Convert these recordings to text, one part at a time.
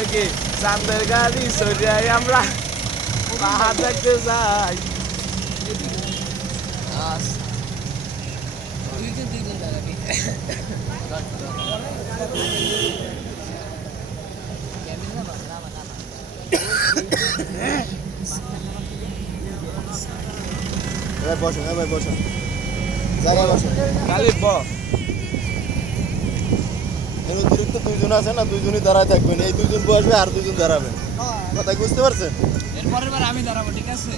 থেকে চাঁদের গাড়ি সরিয়াই আমরা পাহাড় দেখতে যাই। বসুন ভাই বসুন, জায়গায় বসুন। খালি ব অতিরিক্ত দুইজন আছে না, দুইজনই দাঁড়ায় থাকবেন। এই দুইজন বসবে আর দুইজন দাঁড়াবেন, কথা বুঝতে পারছেন? এরপরের আমি দাঁড়াবো, ঠিক আছে?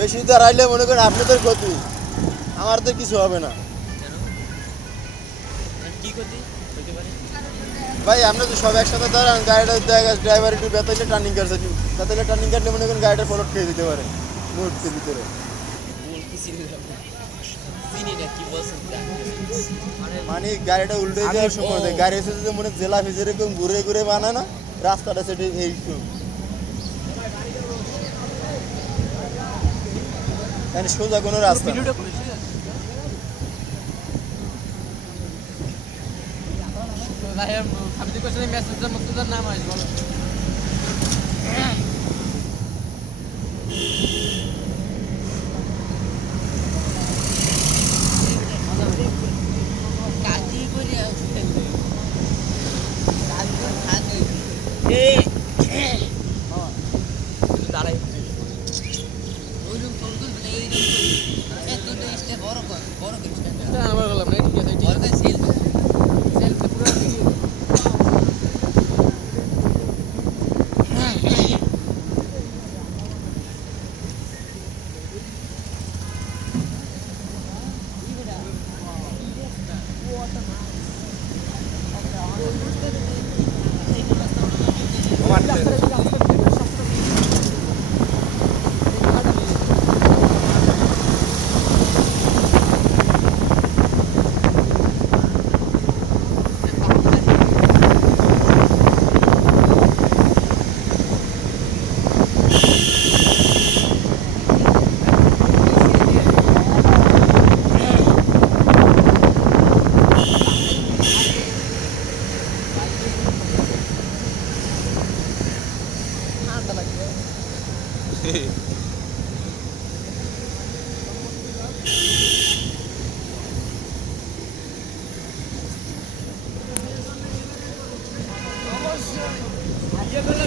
বেশি দাঁড়াইলে মনে করেন আপনাদের ক্ষতি, আমার তো কিছু হবে না। কি ক্ষতি হতে পারে ভাই আপনি তো সব একসাথে দাঁড়ান, গাড়িটা দেখা ড্রাইভার একটু বেতাইলে টার্নিং কাটছে, বেতাইলে টার্নিং কাটলে মনে করেন গাড়িটা ফলট খেয়ে দিতে পারে মুহূর্তের ভিতরে। মানে গাড়িটা উল্টে যাওয়ার সময় গাড়ি এসে যদি মনে জেলা ফিজে এরকম ঘুরে ঘুরে বানায় না রাস্তাটা, সেটা এই সোজা কোনো রাস্তা নাম হয় দাঁড়াই আমার বললাম না, ঠিক আছে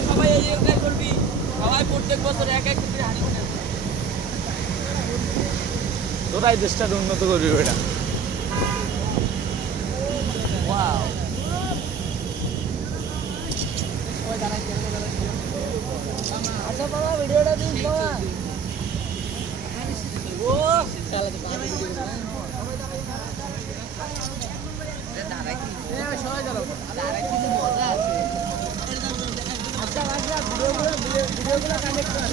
সবাই এই করবি, সবাই প্রত্যেক বছর এক এক তোরাই দেশটা উন্নত করবি ওটা। আচ্ছা বাবা ভিডিওটা দিন বাবা। ও সবাই গেল মজা আছে। আচ্ছা আচ্ছা ভিডিওগুলো কানেক্ট কর।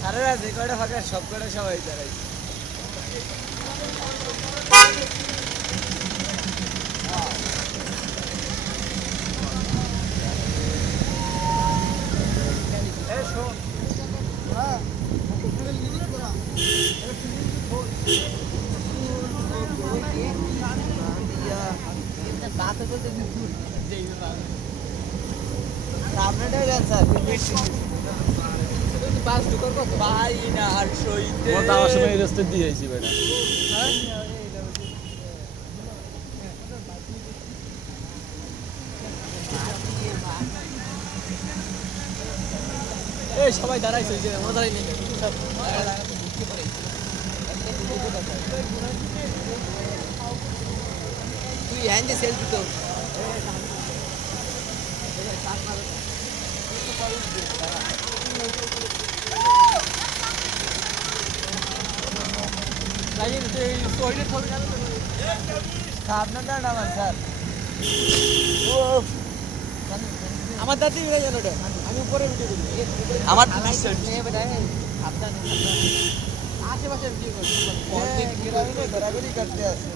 সারেরা যে কয়টা ফাঁকা সব কয়টা সবাই দাঁড়াই। সবাই দাঁড়াইছে, মজাই নেই। তুই হ্যান্ডে সেলফি তো আমার দাদি জানো আমি উপরে ভিডিও করি, আমার আশেপাশে ভিডিও করি, ঘোরাঘুরি করতে আছে।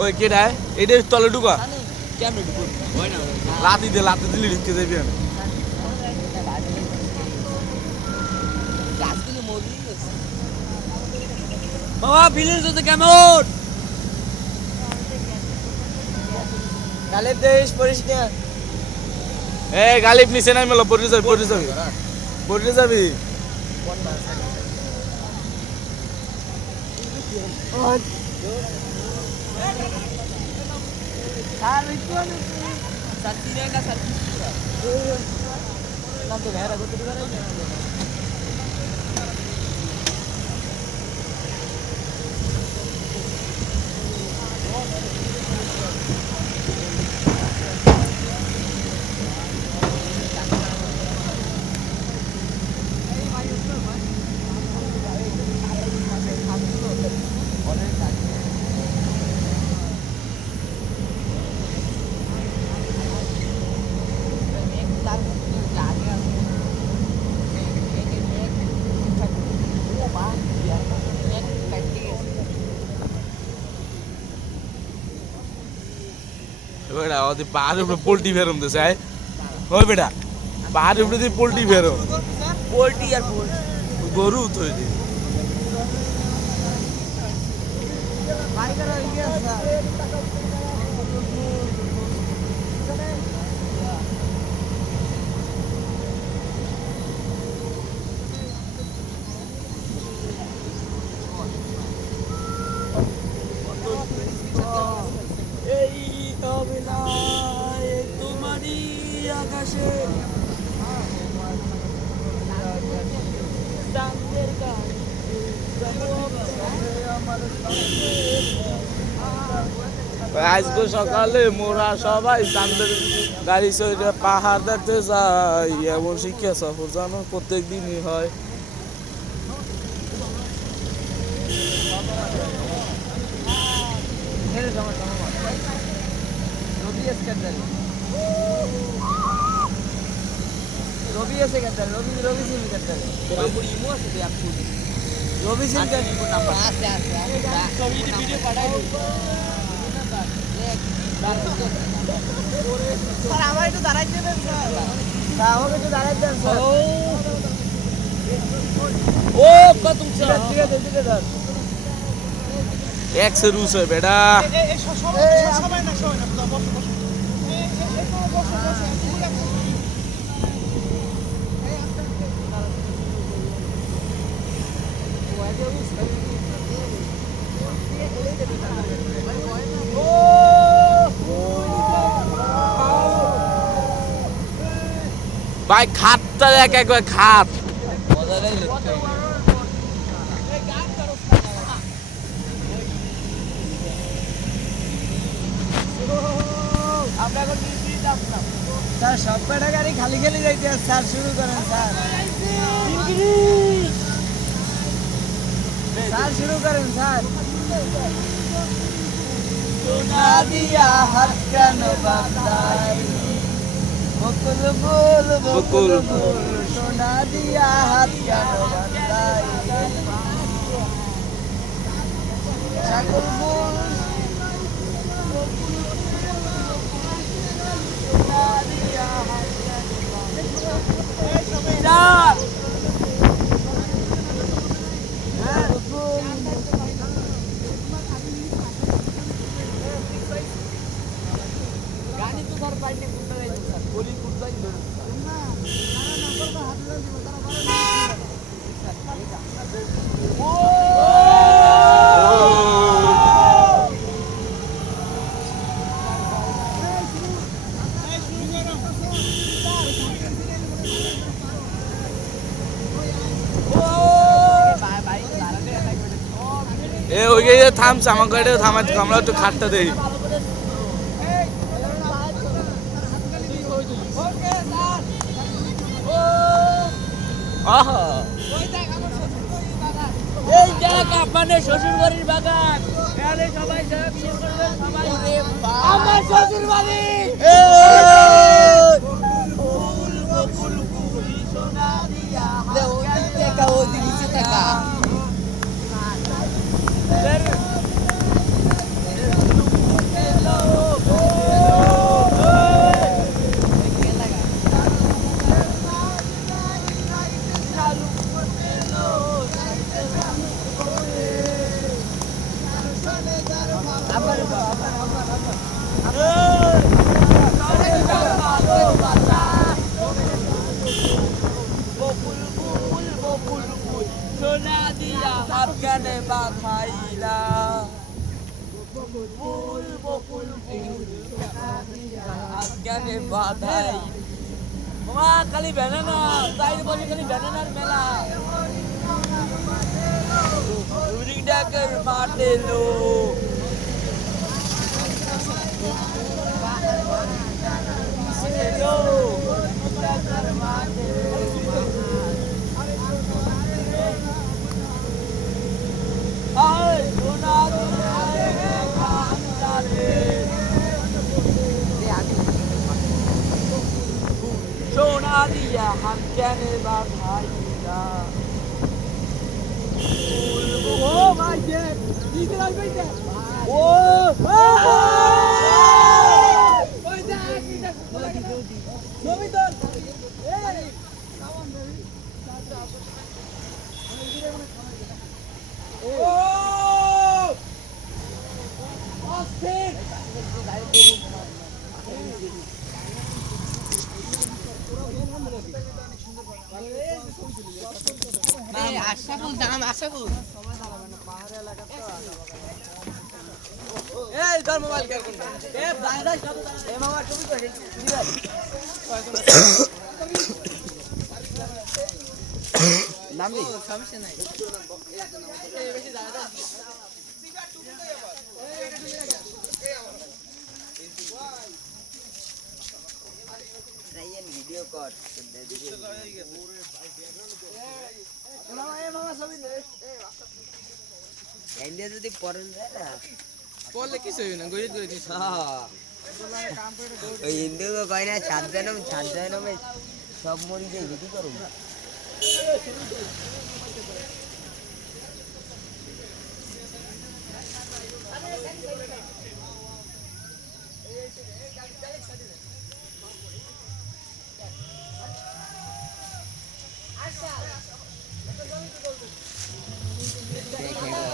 ওই কেডা এটা তলে ঢুকা কেমনে ঢুকুন হয় না লাতি দিলে ঢুকতে যাবি না গাছগুলো মরে গেছে বাবা বিলের যত কেমন কালের দেশ পরিষ্কার এ গালিব নিচে নাই মেলো পড়ে যাবি বেটা ওদের পাহাড়ের উপরে পোল্ট্রি ফেরম দিছে ওই বেটা পাহাড়ের উপরে দিয়ে পোল্ট্রি ফেরম পোল্ট্রি আর পোল্ট্রি গরু তৈরি এই তবে না তোমারই আকাশে চাঁদের গান আজকে সকালে মোরা সবাই চান্দের গাড়ি চড়ে পাহাড় দেখতে যাই এমন শিক্ষা সফর জানো প্রত্যেক দিনই হয় রবি আছে কেন রবি সিং কেন বড় ইমো আছে তুই আপনি রবি সিং কেন নাম্বার আছে সব ভিডিও পাঠাই স্যার আমার একটু দাঁড়াইতে দেন স্যার আমাকে একটু দাঁড়াইতে দেন স্যার ও কত তুমছে ঠিক আছে স্যার এক সে রুস হয় বেটা সবাই না ভাই খাতটা দেখ একবার খাত মজাটাই লেখা আমরা এখন নিয়ে যাচ্ছিলাম স্যার সব কটা গাড়ি খালি যাইতে স্যার শুরু করেন স্যার স্যার শুরু করেন স্যার সোনা দিয়া হাত কেন বাঁধাই বকুল ফুল বকুল ফুল সোনা দিয়া হাত কেন বাঁধাই শাকুল ফুল গানি তো ধর পাইনি কুত্তা যাইছে স্যার বলি কুত্তাই ধরে এ ওই যে থামছে আমার গাড়িটা থামাচ্ছি আমরা একটু খাটটা দেই আহা এই দেখ আপনাদের শ্বশুর বাড়ির বাগান এখানে সবাই বিয়ে করবেন সবাই আমার শ্বশুর বাড়ি ফুল বকুল ফুল সোনা দিয়া ওই নিচে টাকা সোনা দিয়া হাত কানে বাঁধাইলা বকুল বকুল হাত কানে বাঁধাই মা খালি ব্যানানা তাই বলি খালি ব্যানানার মেলা উইনিং ডাকের মাঠে লোক সোনা দিয়া হাত কেনে বাঁধাইলা ও মাই গড কি দিলাই কইতে ও ওই দেখ নবী তোর এই ও অস্থির আশাফুল দাম আশাফুল এই তোর মোবাইল কে কোন এ দাদা এ মামা তুমি তো নাম দি সমস্যা নাই বেশি দাদা রাইয়েন ভিডিও কর দে দিবি মামা সবই নে এন্ডে যদি পড়ন যায় না পড়লে কিছু হই না গরিব করে দিস হ্যাঁ ওই ইন্দু কই না ছাদ দেন সব মরি যাই কি করব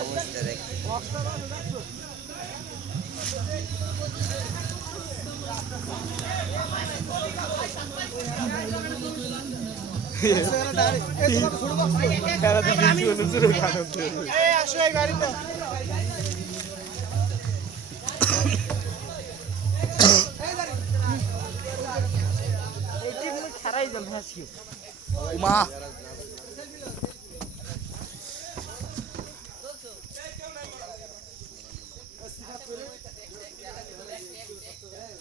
অবস্থা দেখ মা